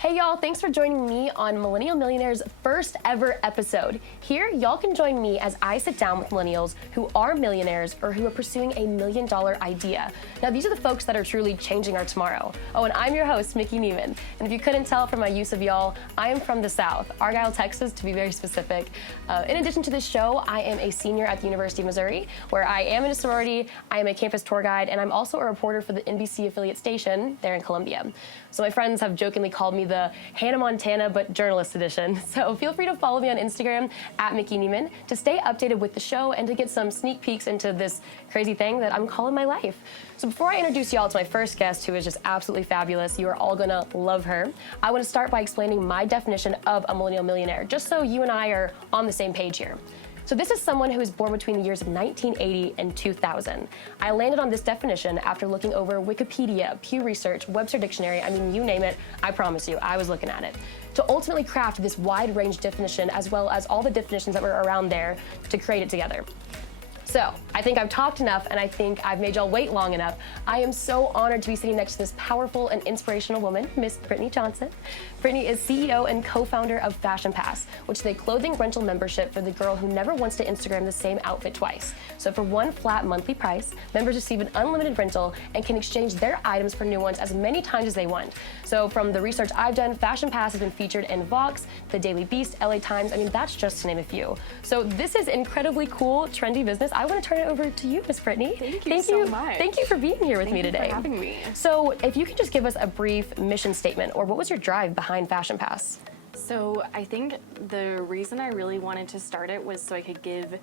Hey y'all, thanks for joining me on Millennial Millionaire's first ever episode. Here, y'all can join me as I sit down with millennials who are millionaires or who are pursuing $1 million idea. Now, these are the folks that are truly changing our tomorrow. Oh, and I'm your host, Mickey Neiman. And if you couldn't tell from my use of y'all, I am from the South, Argyle, Texas, to be very specific. In addition to this show, I am a senior at the University of Missouri, where I am in a sorority, I am a campus tour guide, and I'm also a reporter for the NBC affiliate station there in Columbia. So my friends have jokingly called me the Hannah Montana, but journalist edition. So feel free to follow me on Instagram at Mickey Neiman to stay updated with the show and to get some sneak peeks into this crazy thing that I'm calling my life. So before I introduce y'all to my first guest, who is just absolutely fabulous, you are all gonna love her, I wanna start by explaining my definition of a millennial millionaire, just so you and I are on the same page here. So this is someone who was born between the years of 1980 and 2000. I landed on this definition after looking over Wikipedia, Pew Research, Webster Dictionary, I mean, you name it, I promise you, I was looking at it, to ultimately craft this wide range definition as well as all the definitions that were around there to create it together. So, I think I've talked enough and I think I've made y'all wait long enough. I am so honored to be sitting next to this powerful and inspirational woman, Miss Brittany Johnson. Brittany is CEO and co-founder of Fashionpass, which is a clothing rental membership for the girl who never wants to Instagram the same outfit twice. So for one flat monthly price, members receive an unlimited rental and can exchange their items for new ones as many times as they want. So from the research I've done, Fashionpass has been featured in Vox, The Daily Beast, LA Times, I mean, that's just to name a few. So this is incredibly cool, trendy business. I want to turn it over to you, Miss Brittany. Thank you so much. Thank you for being here with me today. Thank you for having me. So if you could just give us a brief mission statement, or what was your drive behind Fashionpass? So I think the reason I really wanted to start it was so I could give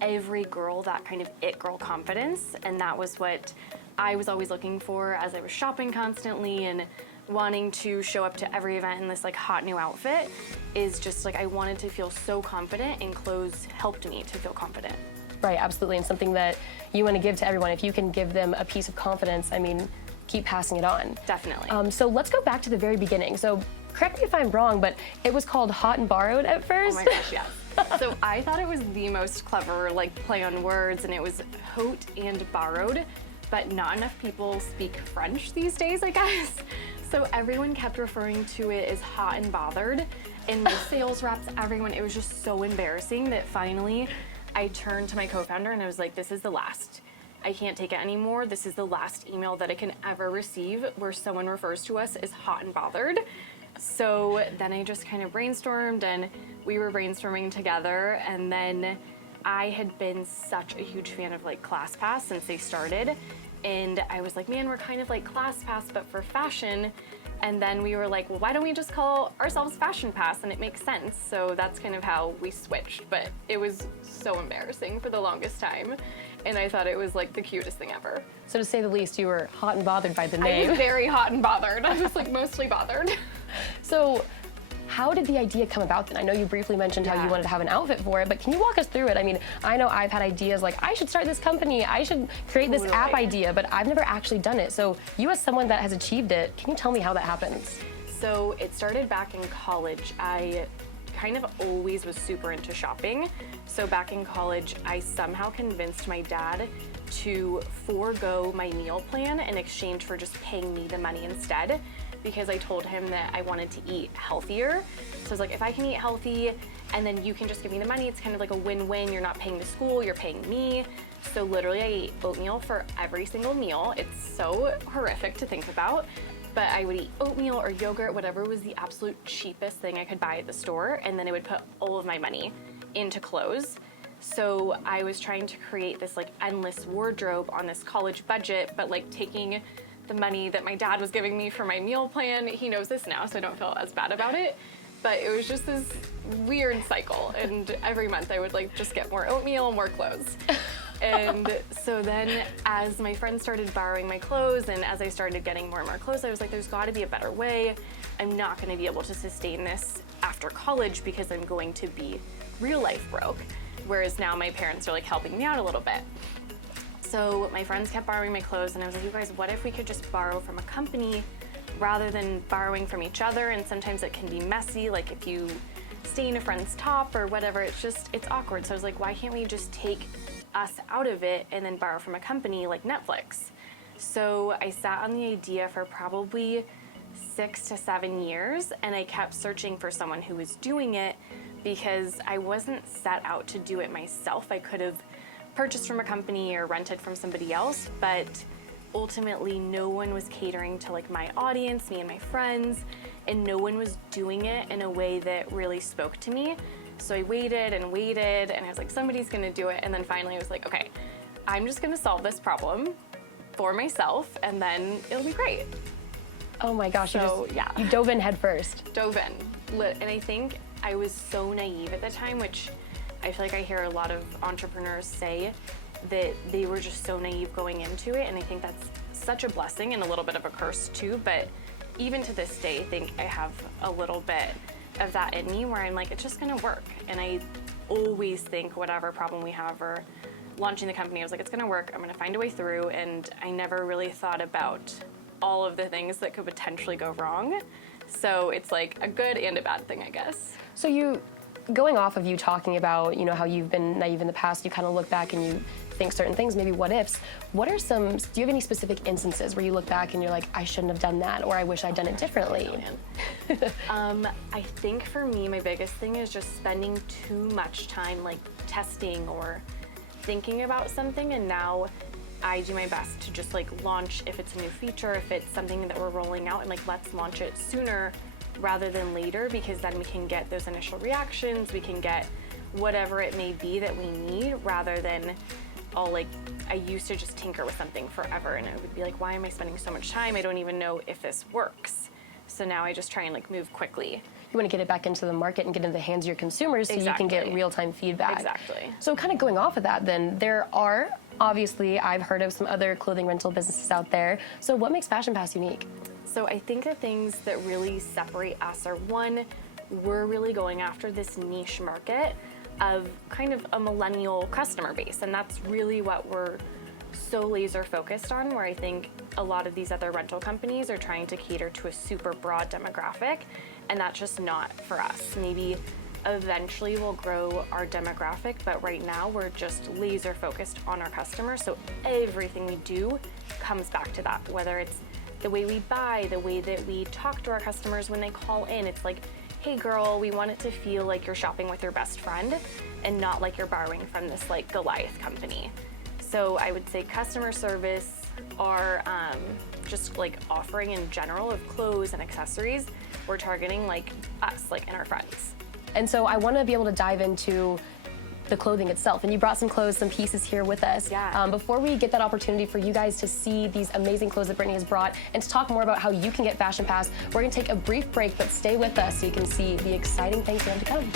every girl that kind of it girl confidence, and that was what I was always looking for as I was shopping constantly and wanting to show up to every event in this like hot new outfit. Is just like I wanted to feel so confident, and clothes helped me to feel confident. Right, absolutely, and something that you want to give to everyone. If you can give them a piece of confidence, I mean, keep passing it on. Definitely. So let's go back to the very beginning. So correct me if I'm wrong, but it was called Hot and Borrowed at first? Oh my gosh, yes. So I thought it was the most clever like play on words, and it was haute and borrowed, but not enough people speak French these days, I guess. So everyone kept referring to it as hot and bothered, and my sales reps, everyone, it was just so embarrassing that finally I turned to my co-founder and I was like, this is the last. I can't take it anymore. This is the last email that I can ever receive where someone refers to us as hot and bothered. So then I just kind of brainstormed, and we were brainstorming together, and then I had been such a huge fan of like ClassPass since they started, and I was like, man, we're kind of like ClassPass but for fashion. And then we were like, well, why don't we just call ourselves Fashionpass, and it makes sense. So that's kind of how we switched, but it was so embarrassing for the longest time. And I thought it was like the cutest thing ever. So to say the least, you were hot and bothered by the name. I was very hot and bothered. I was like mostly bothered. So how did the idea come about then? I know you briefly mentioned how you wanted to have an outfit for it, but can you walk us through it? I mean, I know I've had ideas like, I should start this company, I should create this app idea, but I've never actually done it. So you as someone that has achieved it, can you tell me how that happens? So it started back in college. I kind of always was super into shopping. So back in college, I somehow convinced my dad to forego my meal plan in exchange for just paying me the money instead, because I told him that I wanted to eat healthier. So I was like, if I can eat healthy and then you can just give me the money, it's kind of like a win-win. You're not paying the school, you're paying me. So literally I ate oatmeal for every single meal. It's so horrific to think about, but I would eat oatmeal or yogurt, whatever was the absolute cheapest thing I could buy at the store, and then I would put all of my money into clothes. So I was trying to create this like endless wardrobe on this college budget, but like taking the money that my dad was giving me for my meal plan. He knows this now, so I don't feel as bad about it. But it was just this weird cycle, and every month I would like just get more oatmeal and more clothes. And so then as my friends started borrowing my clothes, and as I started getting more and more clothes, I was like, there's got to be a better way. I'm not going to be able to sustain this after college because I'm going to be real life broke. Whereas now my parents are like helping me out a little bit. So my friends kept borrowing my clothes, and I was like, you guys, what if we could just borrow from a company rather than borrowing from each other? And sometimes it can be messy, like if you stay in a friend's top or whatever, it's awkward. So I was like, why can't we just take us out of it and then borrow from a company like Netflix? So I sat on the idea for probably 6 to 7 years, and I kept searching for someone who was doing it because I wasn't set out to do it myself. I could have purchased from a company or rented from somebody else, but ultimately no one was catering to like my audience, me and my friends, and no one was doing it in a way that really spoke to me. So I waited and waited, and I was like, somebody's gonna do it. And then finally I was like, okay, I'm just gonna solve this problem for myself, and then it'll be great. Oh my gosh, So, you dove in head first. Dove in. And I think I was so naive at the time, which I feel like I hear a lot of entrepreneurs say, that they were just so naive going into it. And I think that's such a blessing and a little bit of a curse too. But even to this day, I think I have a little bit of that in me where I'm like, it's just gonna work. And I always think whatever problem we have or launching the company, I was like, it's gonna work, I'm gonna find a way through. And I never really thought about all of the things that could potentially go wrong. So it's like a good and a bad thing, I guess. So going off of you talking about, how you've been naive in the past, you kind of look back and you think certain things, maybe what ifs. Do you have any specific instances where you look back and you're like, I shouldn't have done that, or I wish I'd done it differently? I think for me, my biggest thing is just spending too much time like testing or thinking about something, and now I do my best to just like launch if it's a new feature, if it's something that we're rolling out, and like let's launch it sooner rather than later, because then we can get those initial reactions, we can get whatever it may be that we need, rather than I used to just tinker with something forever, and it would be like, why am I spending so much time? I don't even know if this works. So now I just try and like move quickly. You want to get it back into the market and get into the hands of your consumers so you can get real-time feedback. Exactly. So kind of going off of that then, there are, obviously, I've heard of some other clothing rental businesses out there. So what makes Fashionpass unique? So I think the things that really separate us are, one, we're really going after this niche market of kind of a millennial customer base. And that's really what we're so laser focused on, where I think a lot of these other rental companies are trying to cater to a super broad demographic, and that's just not for us. Maybe eventually we'll grow our demographic, but right now we're just laser focused on our customers. So everything we do comes back to that, whether it's the way we buy, the way that we talk to our customers when they call in. It's like, hey girl, we want it to feel like you're shopping with your best friend and not like you're borrowing from this like Goliath company. So I would say customer service, our just like offering in general of clothes and accessories, we're targeting like us, like and our friends. And so I want to be able to dive into the clothing itself. And you brought some clothes, some pieces here with us. Yeah. Before we get that opportunity for you guys to see these amazing clothes that Brittany has brought and to talk more about how you can get Fashionpass, we're going to take a brief break, but stay with us so you can see the exciting things we have to come.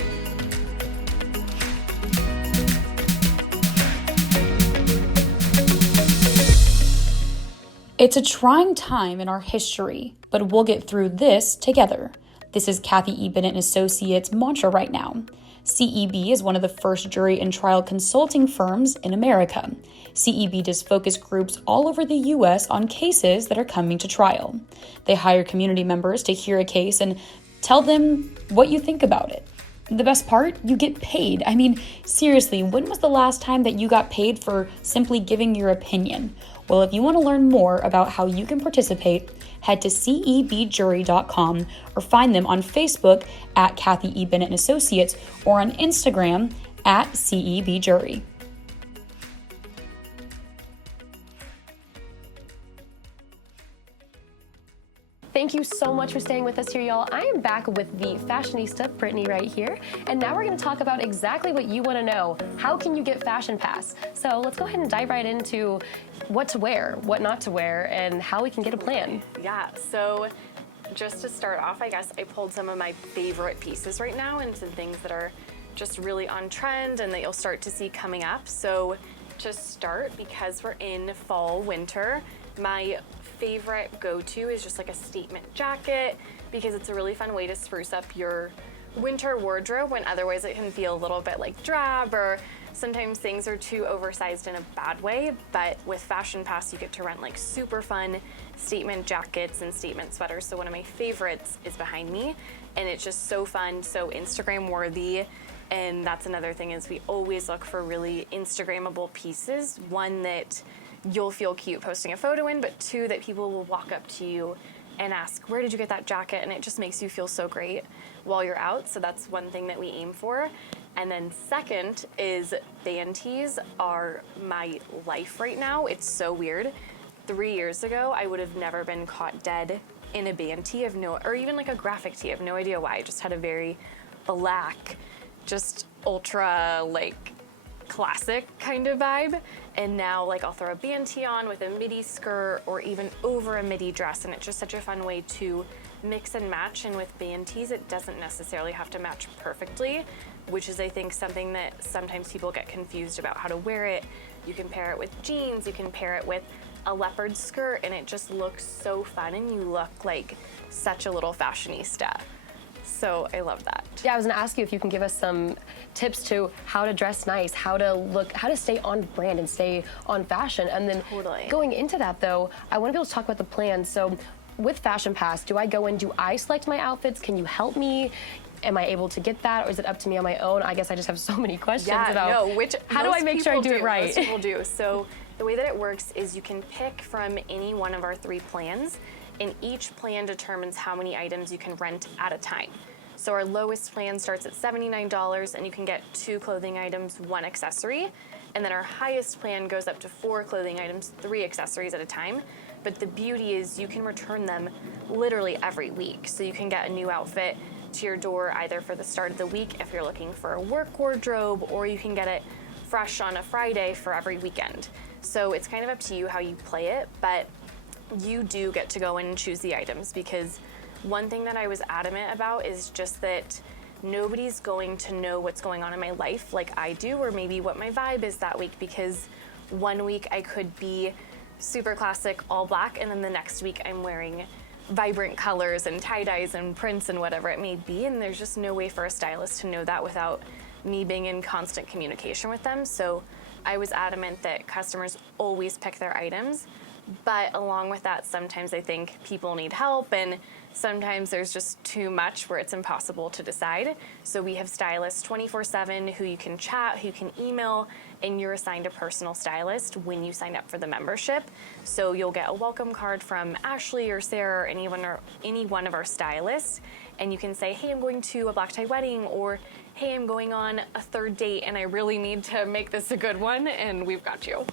It's a trying time in our history, but we'll get through this together. This is Kathy E. Bennett & Associates' mantra right now. CEB is one of the first jury and trial consulting firms in America. CEB does focus groups all over the U.S. on cases that are coming to trial. They hire community members to hear a case and tell them what you think about it. The best part, you get paid. I mean, seriously, when was the last time that you got paid for simply giving your opinion? Well, if you want to learn more about how you can participate, head to cebjury.com or find them on Facebook at Kathy E. Bennett & Associates or on Instagram at cebjury. Thank you so much for staying with us here, y'all. I am back with the fashionista, Brittany, right here. And now we're going to talk about exactly what you want to know. How can you get Fashionpass? So let's go ahead and dive right into what to wear, what not to wear, and how we can get a plan. Yeah, so just to start off, I guess I pulled some of my favorite pieces right now and some things that are just really on trend and that you'll start to see coming up. So to start, because we're in fall, winter, my favorite go-to is just like a statement jacket, because it's a really fun way to spruce up your winter wardrobe when otherwise it can feel a little bit like drab, or sometimes things are too oversized in a bad way. But with Fashionpass, you get to rent like super fun statement jackets and statement sweaters. So one of my favorites is behind me, and it's just so fun, so Instagram worthy. And that's another thing, is we always look for really Instagrammable pieces. One that you'll feel cute posting a photo in, but two, that people will walk up to you and ask, where did you get that jacket? And it just makes you feel so great while you're out. So that's one thing that we aim for. And then second is band tees are my life right now. It's so weird. 3 years ago, I would have never been caught dead in a band tee or even like a graphic tee. I have no idea why. I just had a very black, just ultra like classic kind of vibe. And now like I'll throw a band tee on with a midi skirt or even over a midi dress, and it's just such a fun way to mix and match. And with band tees, it doesn't necessarily have to match perfectly, which is I think something that sometimes people get confused about how to wear it. You can pair it with jeans, you can pair it with a leopard skirt, and it just looks so fun, and you look like such a little fashionista. So I love that. Yeah, I was gonna ask you if you can give us some tips to how to dress nice, how to look, how to stay on brand and stay on fashion. And then going into that though, I wanna be able to talk about the plan. So with Fashionpass, do I go in, do I select my outfits? Can you help me? Am I able to get that, or is it up to me on my own? I guess I just have so many questions about how do I make sure I do it right? Most people do. So the way that it works is you can pick from any one of our 3 plans, and each plan determines how many items you can rent at a time. So our lowest plan starts at $79, and you can get 2 clothing items, 1 accessory. And then our highest plan goes up to 4 clothing items, 3 accessories at a time. But the beauty is you can return them literally every week. So you can get a new outfit to your door either for the start of the week if you're looking for a work wardrobe, or you can get it fresh on a Friday for every weekend. So it's kind of up to you how you play it, but you do get to go in and choose the items, because one thing that I was adamant about is just that nobody's going to know what's going on in my life like I do, or maybe what my vibe is that week, because one week I could be super classic all black, and then the next week I'm wearing vibrant colors and tie-dyes and prints and whatever it may be, and there's just no way for a stylist to know that without me being in constant communication with them. So I was adamant that customers always pick their items, but along with that, sometimes I think people need help, and sometimes there's just too much where it's impossible to decide. So we have stylists 24/7 who you can chat, who you can email, and you're assigned a personal stylist when you sign up for the membership. So you'll get a welcome card from Ashley or Sarah or any one of our stylists, and you can say, hey, I'm going to a black tie wedding, or hey, I'm going on a 3rd date and I really need to make this a good one, and we've got you.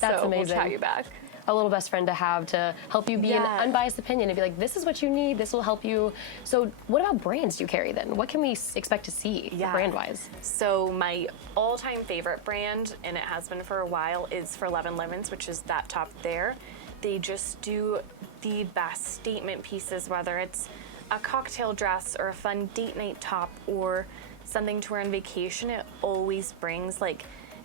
That's so amazing. We'll chat you back. A little best friend to have to help you be an unbiased opinion and be like, this is what you need, this will help you. So what about brands do you carry then? What can we expect to see brand-wise? So my all-time favorite brand, and it has been for a while, is For Love and Lemons, which is that top there. They just do the best statement pieces, whether it's a cocktail dress or a fun date night top or something to wear on vacation. It always brings like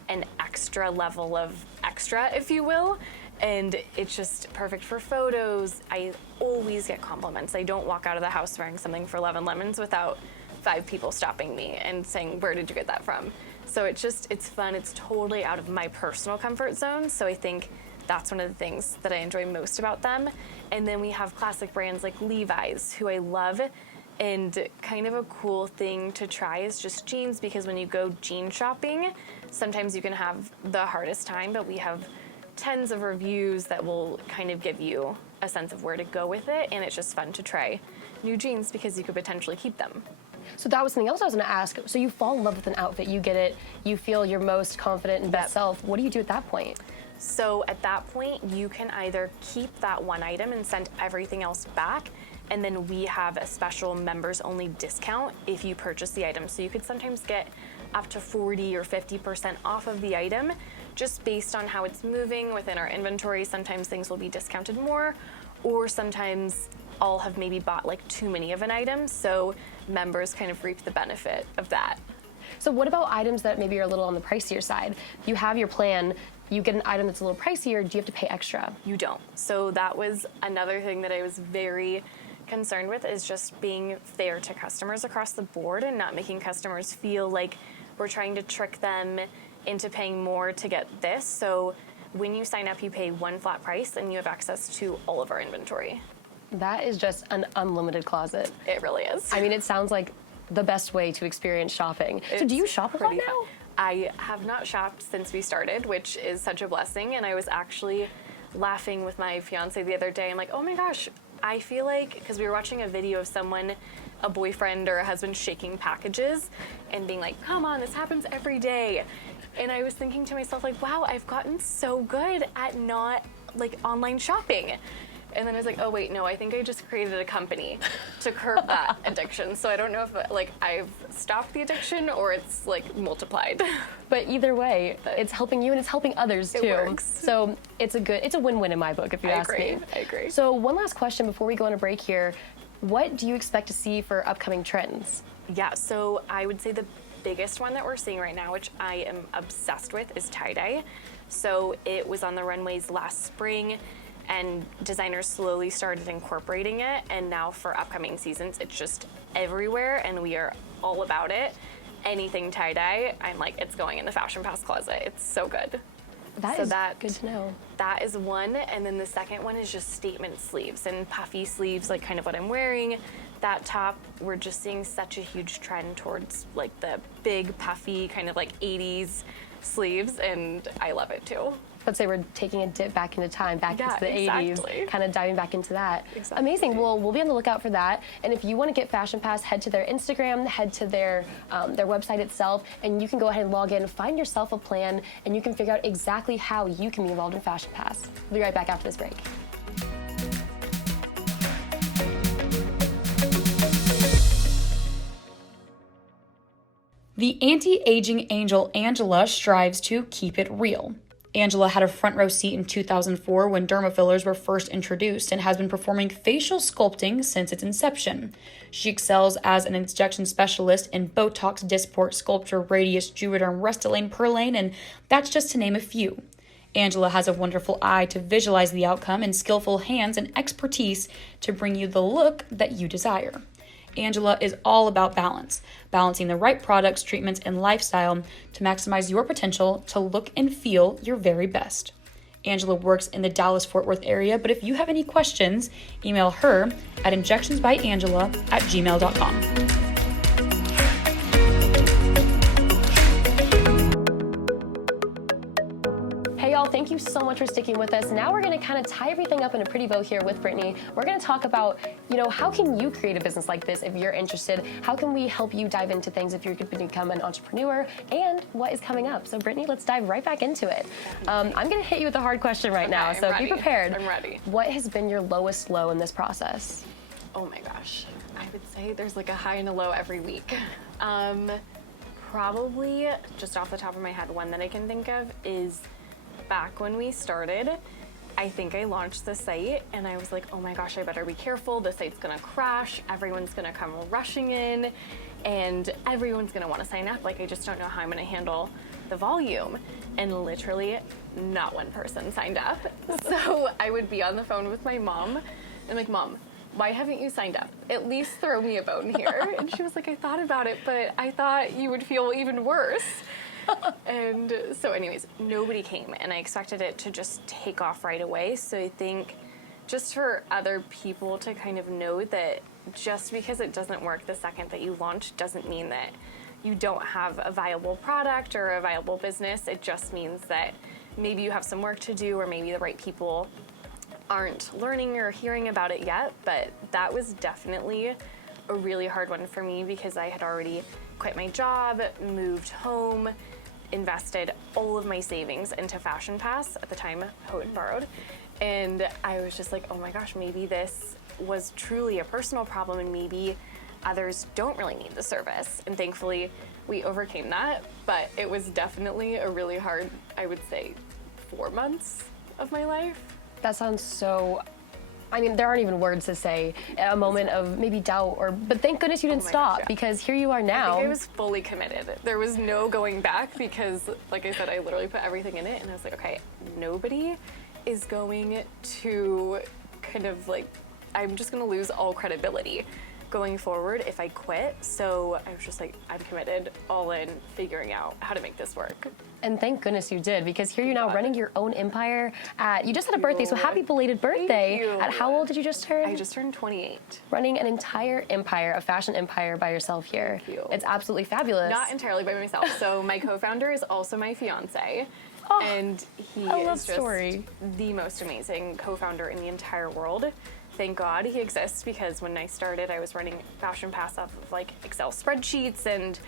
an extra level of extra, if you will. And it's just perfect for photos. I always get compliments. I don't walk out of the house wearing something For Love and Lemons without 5 people stopping me and saying, where did you get that from? So it's fun. It's totally out of my personal comfort zone. So I think that's one of the things that I enjoy most about them. And then we have classic brands like Levi's, who I love. And kind of a cool thing to try is just jeans, because when you go jean shopping, sometimes you can have the hardest time, but we have tons of reviews that will kind of give you a sense of where to go with it, and it's just fun to try new jeans because you could potentially keep them. So that was something else I was going to ask. So you fall in love with an outfit, you get it, you feel your most confident and best self. What do you do at that point? So at that point, you can either keep that one item and send everything else back, and then we have a special members only discount if you purchase the item. So you could sometimes get up to 40 or 50% off of the item, just based on how it's moving within our inventory. Sometimes things will be discounted more, or sometimes I'll have maybe bought like too many of an item, so members kind of reap the benefit of that. So what about items that maybe are a little on the pricier side? You have your plan, you get an item that's a little pricier, do you have to pay extra? You don't. So that was another thing that I was very concerned with, is just being fair to customers across the board and not making customers feel like we're trying to trick them into paying more to get this. So when you sign up, you pay one flat price and you have access to all of our inventory. That is just an unlimited closet. It really is. I mean, it sounds like the best way to experience shopping. So do you shop a lot now? I have not shopped since we started, which is such a blessing. And I was actually laughing with my fiance the other day. I'm like, oh my gosh, I feel like, because we were watching a video of someone, a boyfriend or a husband shaking packages and being like, come on, this happens every day. And I was thinking to myself, like, wow, I've gotten so good at not, like, online shopping. And then I was like, oh wait, no, I think I just created a company to curb that addiction. So I don't know if, like, I've stopped the addiction or it's, like, multiplied. But either way, it's helping you and it's helping others too. It works. So it's a win-win in my book, if you ask me. I agree. So one last question before we go on a break here. What do you expect to see for upcoming trends? Yeah, so I would say the biggest one that we're seeing right now, which I am obsessed with, is tie-dye. So it was on the runways last spring, and designers slowly started incorporating it, and now for upcoming seasons, it's just everywhere, and we are all about it. Anything tie-dye, I'm like, it's going in the Fashionpass closet. It's so good. That's good to know. That is one, and then the second one is just statement sleeves and puffy sleeves, like kind of what I'm wearing. That top, we're just seeing such a huge trend towards like the big puffy kind of like 80s sleeves, and I love it too. Let's say we're taking a dip back into time, back into the 80s, kind of diving back into that. Exactly. Amazing. Well, we'll be on the lookout for that. And if you want to get Fashionpass, head to their Instagram, head to their website itself, and you can go ahead and log in, find yourself a plan, and you can figure out exactly how you can be involved in Fashionpass. We'll be right back after this break. The anti-aging angel Angela strives to keep it real. Angela had a front row seat in 2004 when derma fillers were first introduced and has been performing facial sculpting since its inception. She excels as an injection specialist in Botox, Dysport, Sculpture, Radius, Juvederm, Restylane, Perlane, and that's just to name a few. Angela has a wonderful eye to visualize the outcome and skillful hands and expertise to bring you the look that you desire. Angela is all about balance, balancing the right products, treatments, and lifestyle to maximize your potential to look and feel your very best. Angela works in the Dallas-Fort Worth area, but if you have any questions, email her at injectionsbyangela@gmail.com. Hey y'all, thank you so much for sticking with us. Now we're gonna kind of tie everything up in a pretty bow here with Brittany. We're gonna talk about, how can you create a business like this if you're interested? How can we help you dive into things if you're going to become an entrepreneur? And what is coming up? So Brittany, let's dive right back into it. I'm gonna hit you with a hard question right now, so be prepared. I'm ready. What has been your lowest low in this process? Oh my gosh. I would say there's like a high and a low every week. Probably, just off the top of my head, one that I can think of is back when we started, I think I launched the site and I was like, oh my gosh, I better be careful. The site's gonna crash. Everyone's gonna come rushing in and everyone's gonna wanna sign up. Like, I just don't know how I'm gonna handle the volume. And literally not one person signed up. So I would be on the phone with my mom and like, Mom, why haven't you signed up? At least throw me a bone here. And she was like, I thought about it, but I thought you would feel even worse. And so anyways, nobody came and I expected it to just take off right away. So I think just for other people to kind of know that just because it doesn't work the second that you launch doesn't mean that you don't have a viable product or a viable business. It just means that maybe you have some work to do or maybe the right people aren't learning or hearing about it yet. But that was definitely a really hard one for me because I had already quit my job, moved home, invested all of my savings into Fashionpass, at the time Hote and Borrowed, and I was just like, oh my gosh, maybe this was truly a personal problem and maybe others don't really need the service. And thankfully we overcame that, but it was definitely a really hard, I would say, 4 months of my life. That sounds so, there aren't even words to say. A moment of maybe doubt, but thank goodness you didn't stop, because here you are now. I think I was fully committed. There was no going back because, like I said, I literally put everything in it and I was like, okay, nobody is going to kind of like, I'm just gonna lose all credibility going forward if I quit. So I was just like, I'm committed, all in, figuring out how to make this work. And thank goodness you did, because here you're now running your own empire. You just had a birthday, so happy belated birthday. Thank you. At how old did you just turn? I just turned 28. Running an entire empire, a fashion empire by yourself here. Thank you. It's absolutely fabulous. Not entirely by myself. So my co-founder is also my fiance. And he is just the most amazing co-founder in the entire world. thank God he exists, because when I started, I was running Fashionpass off of like Excel spreadsheets and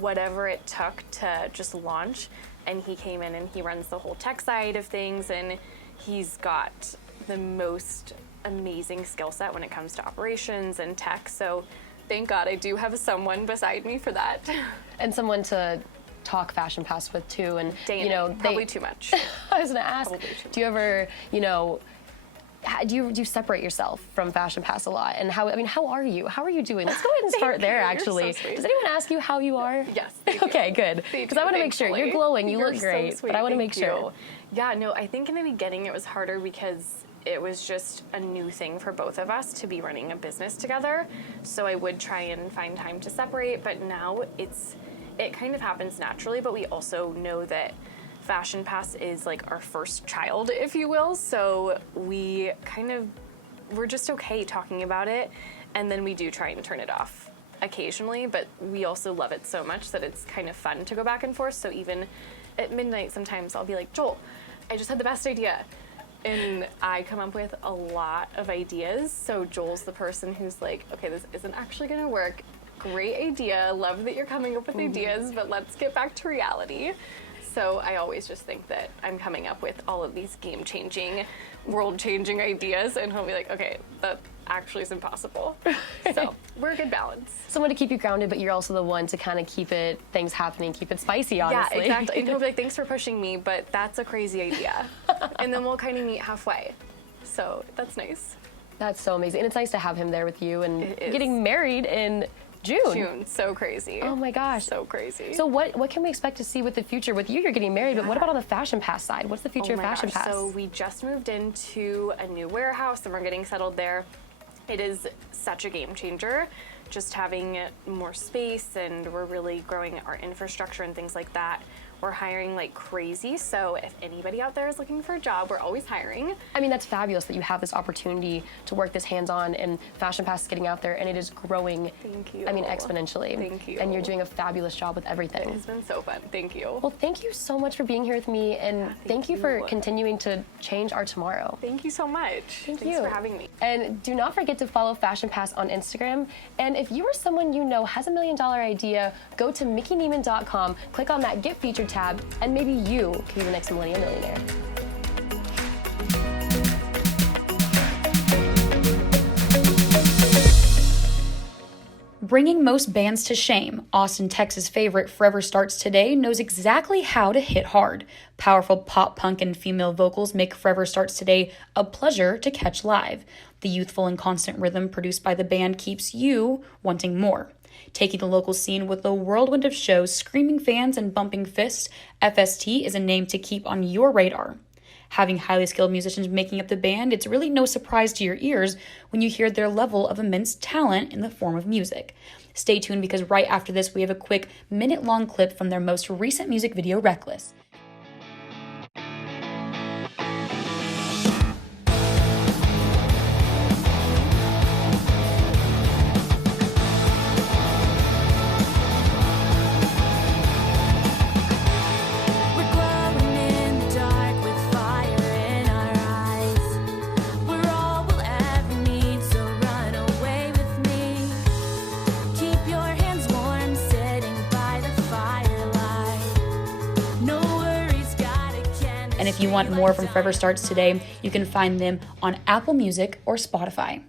whatever it took to just launch. And he came in and he runs the whole tech side of things, and he's got the most amazing skill set when it comes to operations and tech. So thank God I do have someone beside me for that. And someone to talk Fashionpass with too, and Dang, probably too much. I was gonna ask, do you ever, do you separate yourself from Fashionpass a lot? And how are you? How are you doing? Let's go ahead and start there. Actually, You're so sweet. Does anyone ask you how you are? Yes. They do. Okay, good. Because I want to make sure you're glowing. You look great, so but I want to make Thank sure. you. Yeah, no, I think in the beginning it was harder because it was just a new thing for both of us to be running a business together. So I would try and find time to separate, but now it kind of happens naturally. But we also know that Fashionpass is like our first child, if you will. So we're just okay talking about it, and then we do try and turn it off occasionally, but we also love it so much that it's kind of fun to go back and forth. So even at midnight sometimes I'll be like, Joel, I just had the best idea. And I come up with a lot of ideas. So Joel's the person who's like, okay, this isn't actually gonna work. Great idea, love that you're coming up with ideas, but let's get back to reality. So I always just think that I'm coming up with all of these game-changing, world-changing ideas, and he'll be like, okay, that actually is impossible. So we're a good balance. Someone to keep you grounded, but you're also the one to kind of keep things happening, keep it spicy, honestly. Yeah, exactly. And he'll be like, thanks for pushing me, but that's a crazy idea. And then we'll kind of meet halfway. So that's nice. That's so amazing. And it's nice to have him there with you, and It is. getting married in June. So crazy. Oh my gosh. So crazy. So what can we expect to see with the future? With you're getting married, but what about on the Fashionpass side? What's the future of Fashionpass? So we just moved into a new warehouse and we're getting settled there. It is such a game changer, just having more space, and we're really growing our infrastructure and things like that. We're hiring like crazy, so if anybody out there is looking for a job, we're always hiring. I mean, that's fabulous that you have this opportunity to work this hands-on, and Fashionpass is getting out there, and it is growing. Thank you. I mean, exponentially. Thank you. And you're doing a fabulous job with everything. It's been so fun. Thank you. Well, thank you so much for being here with me, and thank you for you. continuing to change our tomorrow. Thank you so much. Thanks for having me. And do not forget to follow Fashionpass on Instagram. And if you or someone you know has $1 million idea, go to mickeynieman.com, click on that Get Featured tab, and maybe you can be the next Millennial Millionaire. Bringing most bands to shame, Austin, Texas favorite Forever Starts Today knows exactly how to hit hard. Powerful pop, punk, and female vocals make Forever Starts Today a pleasure to catch live. The youthful and constant rhythm produced by the band keeps you wanting more. Taking the local scene with a whirlwind of shows, screaming fans, and bumping fists, FST is a name to keep on your radar. Having highly skilled musicians making up the band, it's really no surprise to your ears when you hear their level of immense talent in the form of music. Stay tuned, because right after this, we have a quick minute-long clip from their most recent music video, Reckless. And if you want more from Forever Starts Today, you can find them on Apple Music or Spotify.